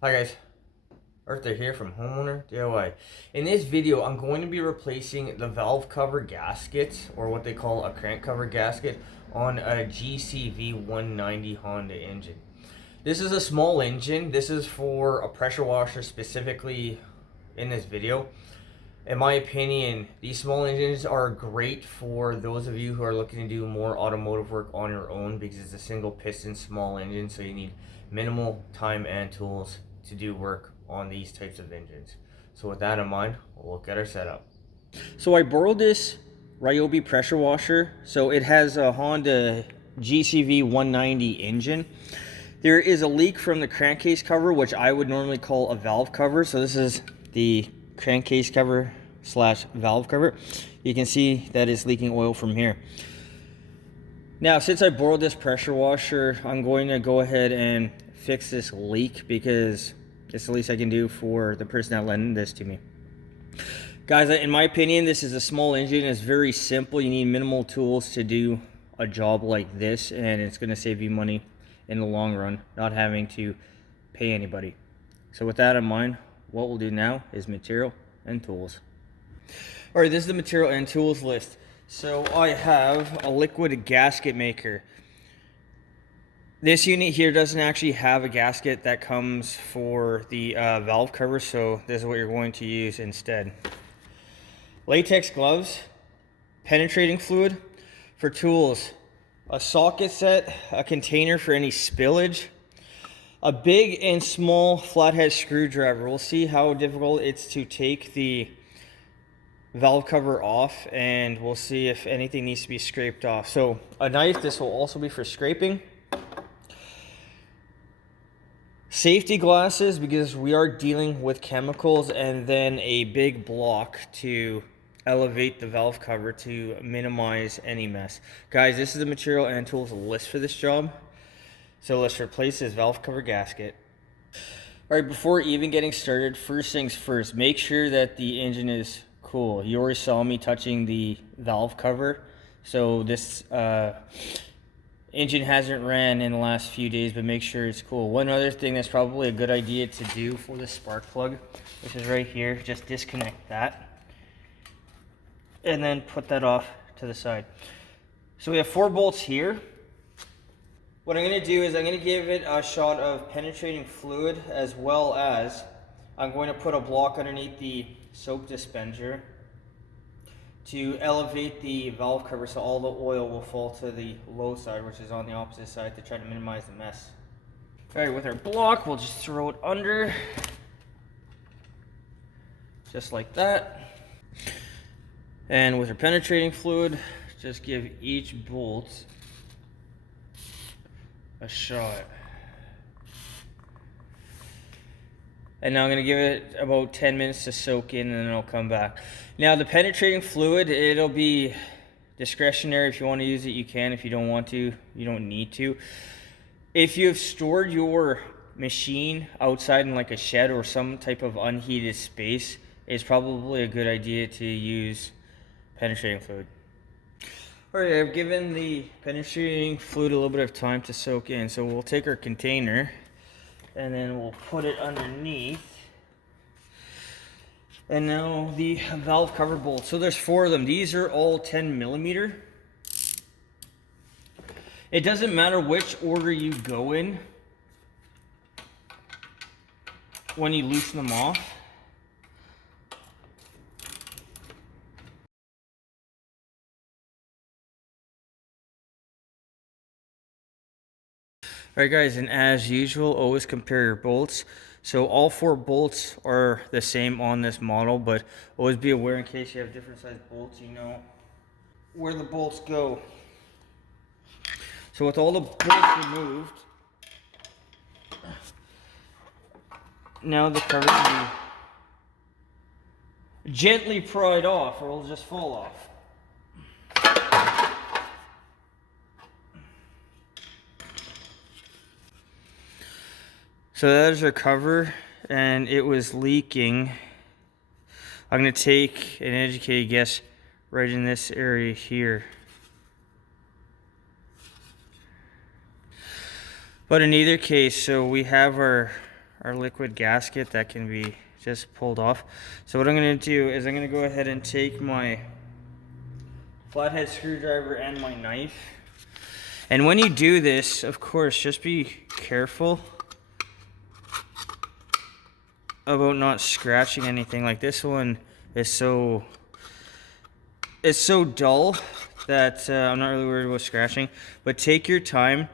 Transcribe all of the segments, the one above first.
Hi guys, Arthur here from Homeowner DIY. In this video, I'm going to be replacing the valve cover gasket, or what they call a crank cover gasket, on a GCV 190 Honda engine. This is a small engine. This is for a pressure washer specifically in this video. In my opinion, these small engines are great for those of you who are looking to do more automotive work on your own because it's a single piston small engine, so you need minimal time and tools to do work on these types of engines. So with that in mind, we'll look at our setup. So I borrowed this Ryobi pressure washer. So it has a Honda GCV 190 engine. There is a leak from the crankcase cover, which I would normally call a valve cover. So this is the crankcase cover slash valve cover. You can see that it's leaking oil from here. Now, since I borrowed this pressure washer, I'm going to go ahead and fix this leak because it's the least I can do for the person that lent this to me. Guys, in my opinion, this is a small engine. It's very simple. You need minimal tools to do a job like this, and it's going to save you money in the long run, not having to pay anybody. So with that in mind, what we'll do now is material and tools. All right, this is the material and tools list. So I have a liquid gasket maker. This unit here doesn't actually have a gasket that comes for the valve cover, so this is what you're going to use instead. Latex gloves, penetrating fluid. For tools, a socket set, a container for any spillage, a big and small flathead screwdriver. We'll see how difficult it's to take the valve cover off, and we'll see if anything needs to be scraped off. So a knife, this will also be for scraping. Safety glasses, because we are dealing with chemicals, and then a big block to elevate the valve cover to minimize any mess. Guys, this is the material and tools list for this job. So let's replace this valve cover gasket. All right, before even getting started, first things first, make sure that the engine is cool. You already saw me touching the valve cover. So this engine hasn't ran in the last few days, but make sure it's cool. One other thing that's probably a good idea to do for the spark plug, which is right here, just disconnect that and then put that off to the side. So we have 4 bolts here. What I'm going to do is I'm going to give it a shot of penetrating fluid, as well as I'm going to put a block underneath the soap dispenser to elevate the valve cover so all the oil will fall to the low side, which is on the opposite side, to try to minimize the mess. All right, with our block, we'll just throw it under, just like that. And with our penetrating fluid, just give each bolt a shot. And now I'm going to give it about 10 minutes to soak in, and then I'll come back. Now the penetrating fluid, it'll be discretionary. If you want to use it, you can. If you don't want to, you don't need to. If you have stored your machine outside in like a shed or some type of unheated space, it's probably a good idea to use penetrating fluid. All right, I've given the penetrating fluid a little bit of time to soak in. So we'll take our container and then we'll put it underneath. And now the valve cover bolts. So there's 4 of them. These are all 10 millimeter. It doesn't matter which order you go in when you loosen them off. Alright guys, and as usual, always compare your bolts. So all 4 bolts are the same on this model, but always be aware in case you have different size bolts, you know where the bolts go. So with all the bolts removed, now the cover can be gently pried off, or it'll just fall off. So that is our cover, and it was leaking. I'm going to take an educated guess right in this area here. But in either case, so we have our our liquid gasket that can be just pulled off. So what I'm going to do is I'm going to go ahead and take my flathead screwdriver and my knife. And when you do this, of course, just be careful about not scratching anything. Like this one is so dull that I'm not really worried about scratching. But take your time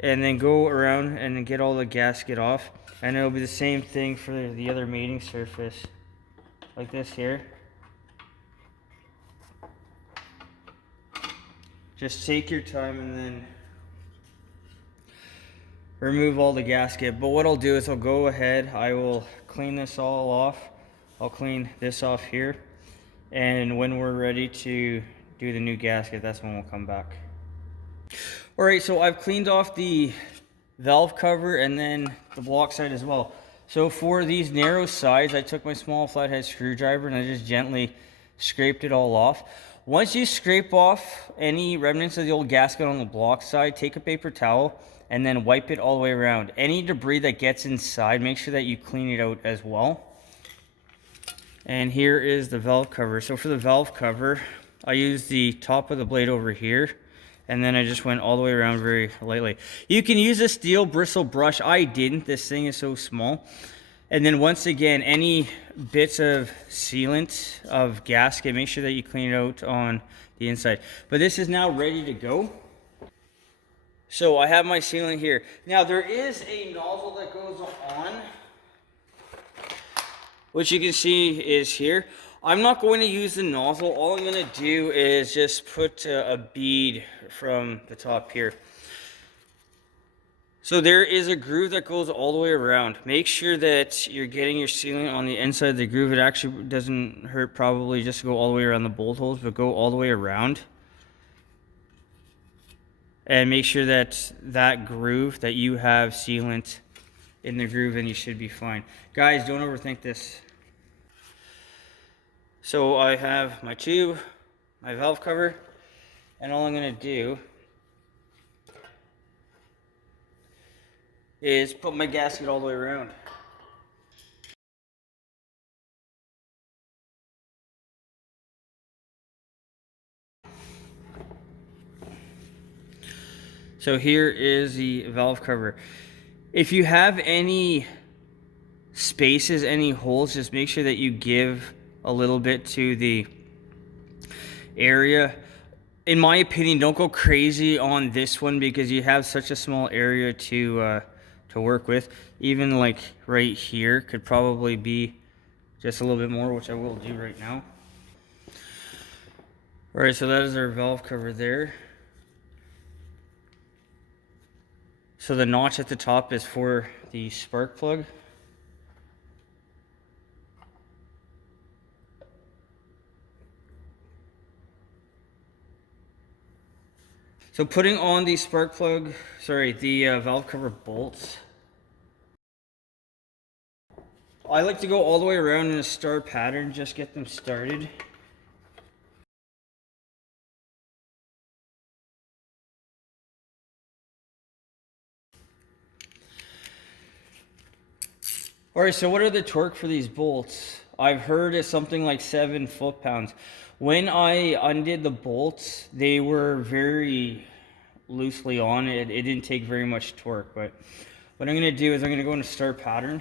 and then go around and get all the gasket off. And it'll be the same thing for the other mating surface, like this here. Just take your time and then remove all the gasket. But what I'll do is I'll go ahead, I will clean this all off. I'll clean this off here. And when we're ready to do the new gasket, that's when we'll come back. All right, so I've cleaned off the valve cover and then the block side as well. So for these narrow sides, I took my small flathead screwdriver and I just gently scraped it all off. Once you scrape off any remnants of the old gasket on the block side, take a paper towel and then wipe it all the way around. Any debris that gets inside, make sure that you clean it out as well. And here is the valve cover. So for the valve cover, I used the top of the blade over here, and then I just went all the way around very lightly. You can use a steel bristle brush. I didn't. This thing is so small. And then once again, any bits of sealant of gasket, make sure that you clean it out on the inside. But this is now ready to go. So I have my sealant here. Now there is a nozzle that goes on, which you can see is here. I'm not going to use the nozzle. All I'm going to do is just put a bead from the top here. So there is a groove that goes all the way around. Make sure that you're getting your sealant on the inside of the groove. It actually doesn't hurt probably just to go all the way around the bolt holes, but go all the way around. And make sure that that groove, that you have sealant in the groove, and you should be fine. Guys, don't overthink this. So I have my tube, my valve cover, and all I'm going to do is put my gasket all the way around. So here is the valve cover. If you have any spaces, any holes, just make sure that you give a little bit to the area. In my opinion, don't go crazy on this one because you have such a small area to work with. Even like right here could probably be just a little bit more, which I will do right now. All right, so that is our valve cover there. So the notch at the top is for the spark plug. So putting on the spark plug, the valve cover bolts. I like to go all the way around in a star pattern, just get them started. Alright, so what are the torque for these bolts? I've heard it's something like 7 foot-pounds. When I undid the bolts, they were very loosely on. It didn't take very much torque, but what I'm going to do is I'm going to go into star pattern.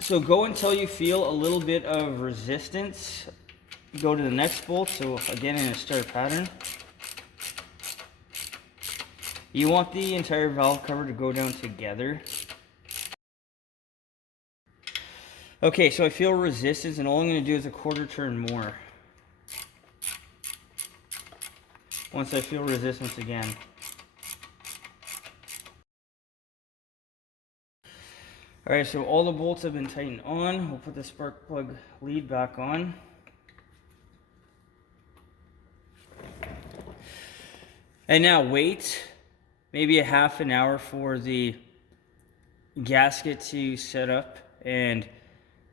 So go until you feel a little bit of resistance. Go to the next bolt, so again in a star pattern. You want the entire valve cover to go down together. Okay, so I feel resistance, and all I'm going to do is a quarter turn more. Once I feel resistance again. Alright, so all the bolts have been tightened on. We'll put the spark plug lead back on. And now wait maybe a half an hour for the gasket to set up, and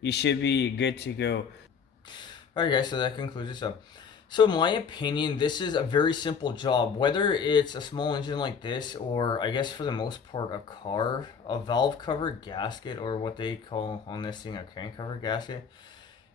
you should be good to go. Alright guys, so that concludes this up. So in my opinion, this is a very simple job. Whether it's a small engine like this, or I guess for the most part a car, a valve cover gasket, or what they call on this thing a crank cover gasket,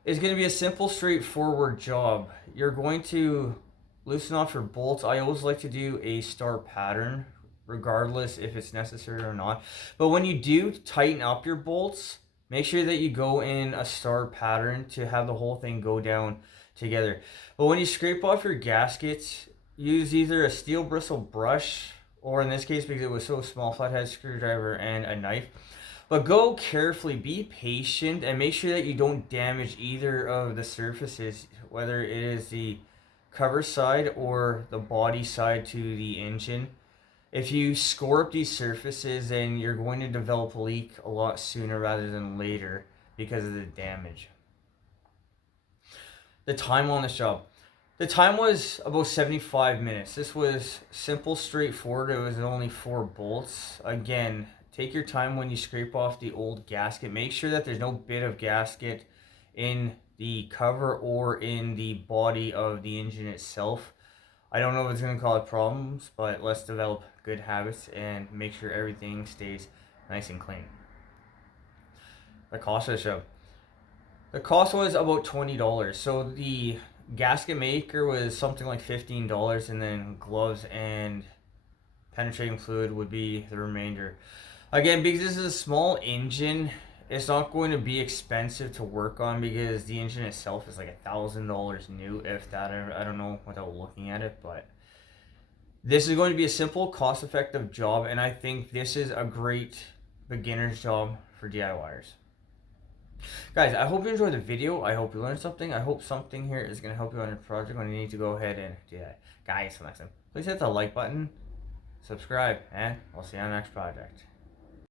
is going to be a simple, straightforward job. You're going to loosen off your bolts. I always like to do a star pattern, regardless if it's necessary or not. But when you do tighten up your bolts, make sure that you go in a star pattern to have the whole thing go down together. But when you scrape off your gaskets, use either a steel bristle brush, or in this case, because it was so small, flathead screwdriver and a knife. But go carefully, be patient, and make sure that you don't damage either of the surfaces, whether it is the cover side or the body side to the engine. If you score up these surfaces, then you're going to develop a leak a lot sooner rather than later because of the damage. The time on this job. The time was about 75 minutes. This was simple, straightforward. It was only 4 bolts. Again, take your time when you scrape off the old gasket. Make sure that there's no bit of gasket in the cover or in the body of the engine itself. I don't know if it's going to cause problems, but let's develop good habits and make sure everything stays nice and clean. The cost of the job. The cost was about $20. So the gasket maker was something like $15, and then gloves and penetrating fluid would be the remainder. Again, because this is a small engine, it's not going to be expensive to work on because the engine itself is like $1,000 new, if that. I don't know without looking at it, but this is going to be a simple, cost-effective job, and I think this is a great beginner's job for DIYers. Guys, I hope you enjoyed the video. I hope you learned something. I hope something here is going to help you on your project when you need to go ahead and do that. Guys, next time, please hit the like button, subscribe, and I'll see you on the next project.